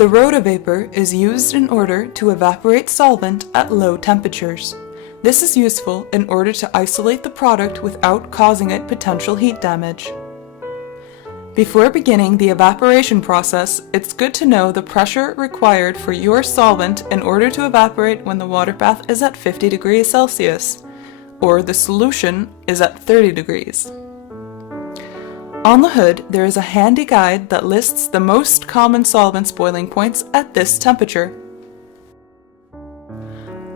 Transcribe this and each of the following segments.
The rotavapor is used in order to evaporate solvent at low temperatures. This is useful in order to isolate the product without causing it potential heat damage. Before beginning the evaporation process, it's good to know the pressure required for your solvent in order to evaporate when the water bath is at 50 degrees Celsius, or the solution is at 30 degrees. On the hood, there is a handy guide that lists the most common solvents boiling points at this temperature.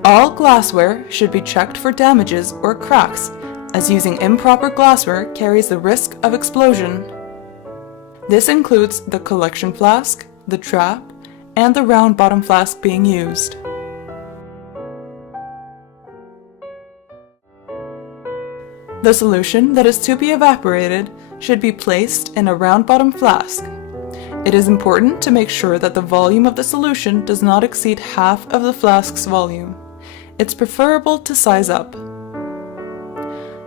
All glassware should be checked for damages or cracks, as using improper glassware carries the risk of explosion. This includes the collection flask, the trap, and the round bottom flask being used. The solution that is to be evaporated should be placed in a round bottom flask. It is important to make sure that the volume of the solution does not exceed half of the flask's volume. It's preferable to size up.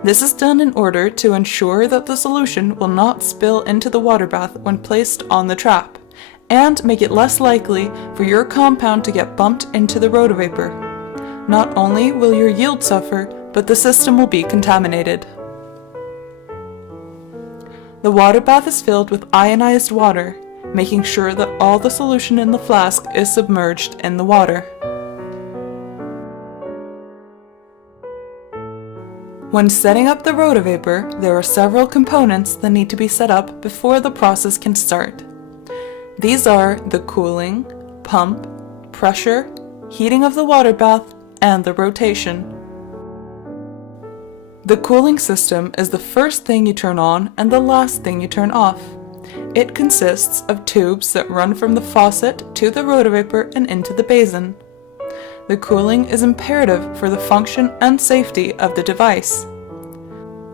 This is done in order to ensure that the solution will not spill into the water bath when placed on the trap, and make it less likely for your compound to get bumped into the rotavapor. Not only will your yield suffer, but the system will be contaminated. The water bath is filled with ionized water, making sure that all the solution in the flask is submerged in the water. When setting up the rotavapor, there are several components that need to be set up before the process can start. These are the cooling, pump, pressure, heating of the water bath, and the rotation. The cooling system is the first thing you turn on and the last thing you turn off. It consists of tubes that run from the faucet to the rotavapor and into the basin. The cooling is imperative for the function and safety of the device.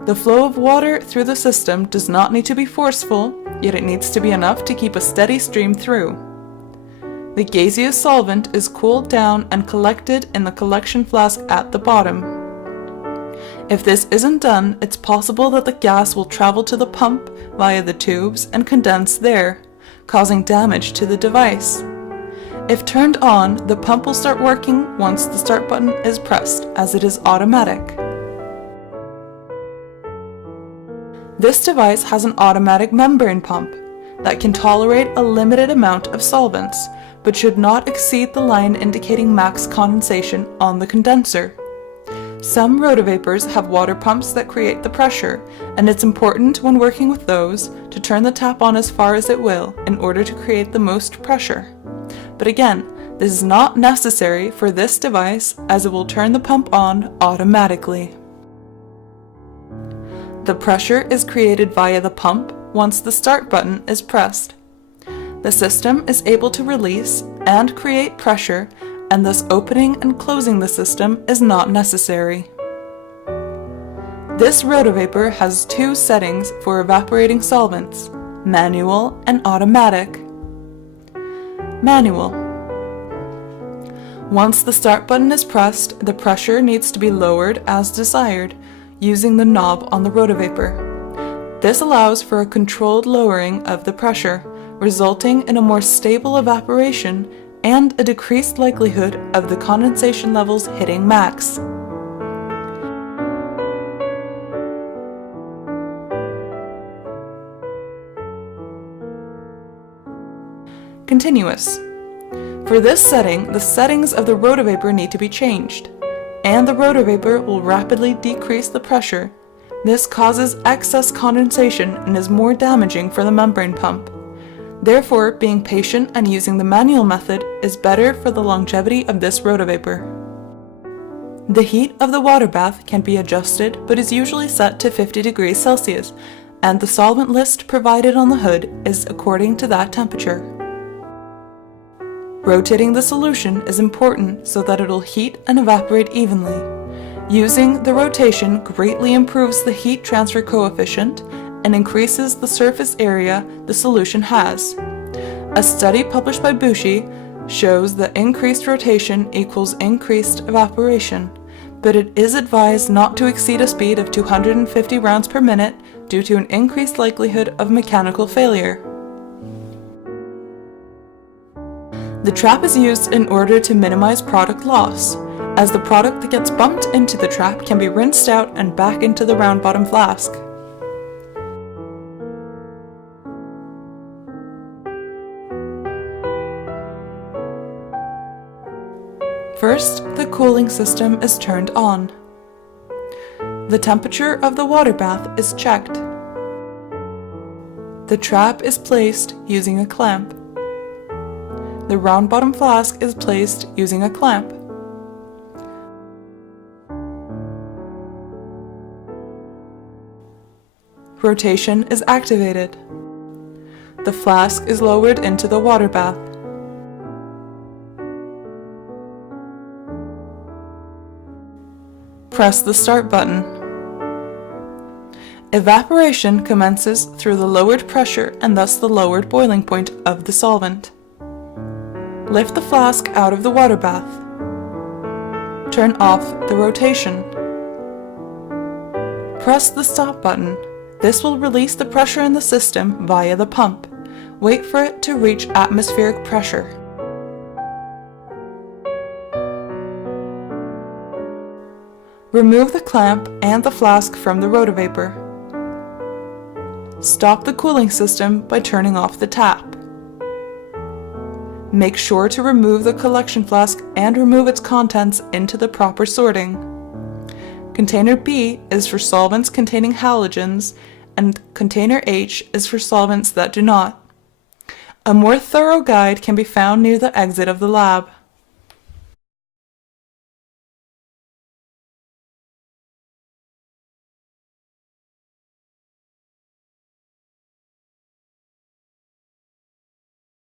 The flow of water through the system does not need to be forceful, yet it needs to be enough to keep a steady stream through. The gaseous solvent is cooled down and collected in the collection flask at the bottom. If this isn't done, it's possible that the gas will travel to the pump via the tubes and condense there, causing damage to the device. If turned on, the pump will start working once the start button is pressed, as it is automatic. This device has an automatic membrane pump that can tolerate a limited amount of solvents, but should not exceed the line indicating max condensation on the condenser. Some rotavapors have water pumps that create the pressure, and it's important when working with those to turn the tap on as far as it will in order to create the most pressure. But again, this is not necessary for this device as it will turn the pump on automatically. The pressure is created via the pump once the start button is pressed. The system is able to release and create pressure, and thus opening and closing the system is not necessary. This rotavapor has two settings for evaporating solvents: manual and automatic. Manual. Once the start button is pressed, the pressure needs to be lowered as desired, using the knob on the rotavapor. This allows for a controlled lowering of the pressure, resulting in a more stable evaporation and a decreased likelihood of the condensation levels hitting max. Continuous. For this setting, the settings of the rotavapor need to be changed, and the rotavapor will rapidly decrease the pressure. This causes excess condensation and is more damaging for the membrane pump. Therefore, being patient and using the manual method is better for the longevity of this rotavapor. The heat of the water bath can be adjusted but is usually set to 50 degrees Celsius, and the solvent list provided on the hood is according to that temperature. Rotating the solution is important so that it will heat and evaporate evenly. Using the rotation greatly improves the heat transfer coefficient and increases the surface area the solution has. A study published by Bushi shows that increased rotation equals increased evaporation, but it is advised not to exceed a speed of 250 rounds per minute due to an increased likelihood of mechanical failure. The trap is used in order to minimize product loss, as the product that gets bumped into the trap can be rinsed out and back into the round bottom flask. First, the cooling system is turned on. The temperature of the water bath is checked. The trap is placed using a clamp. The round bottom flask is placed using a clamp. Rotation is activated. The flask is lowered into the water bath. Press the start button. Evaporation commences through the lowered pressure and thus the lowered boiling point of the solvent. Lift the flask out of the water bath. Turn off the rotation. Press the stop button. This will release the pressure in the system via the pump. Wait for it to reach atmospheric pressure. Remove the clamp and the flask from the Rotavapor. Stop the cooling system by turning off the tap. Make sure to remove the collection flask and remove its contents into the proper sorting. Container B is for solvents containing halogens, and Container H is for solvents that do not. A more thorough guide can be found near the exit of the lab.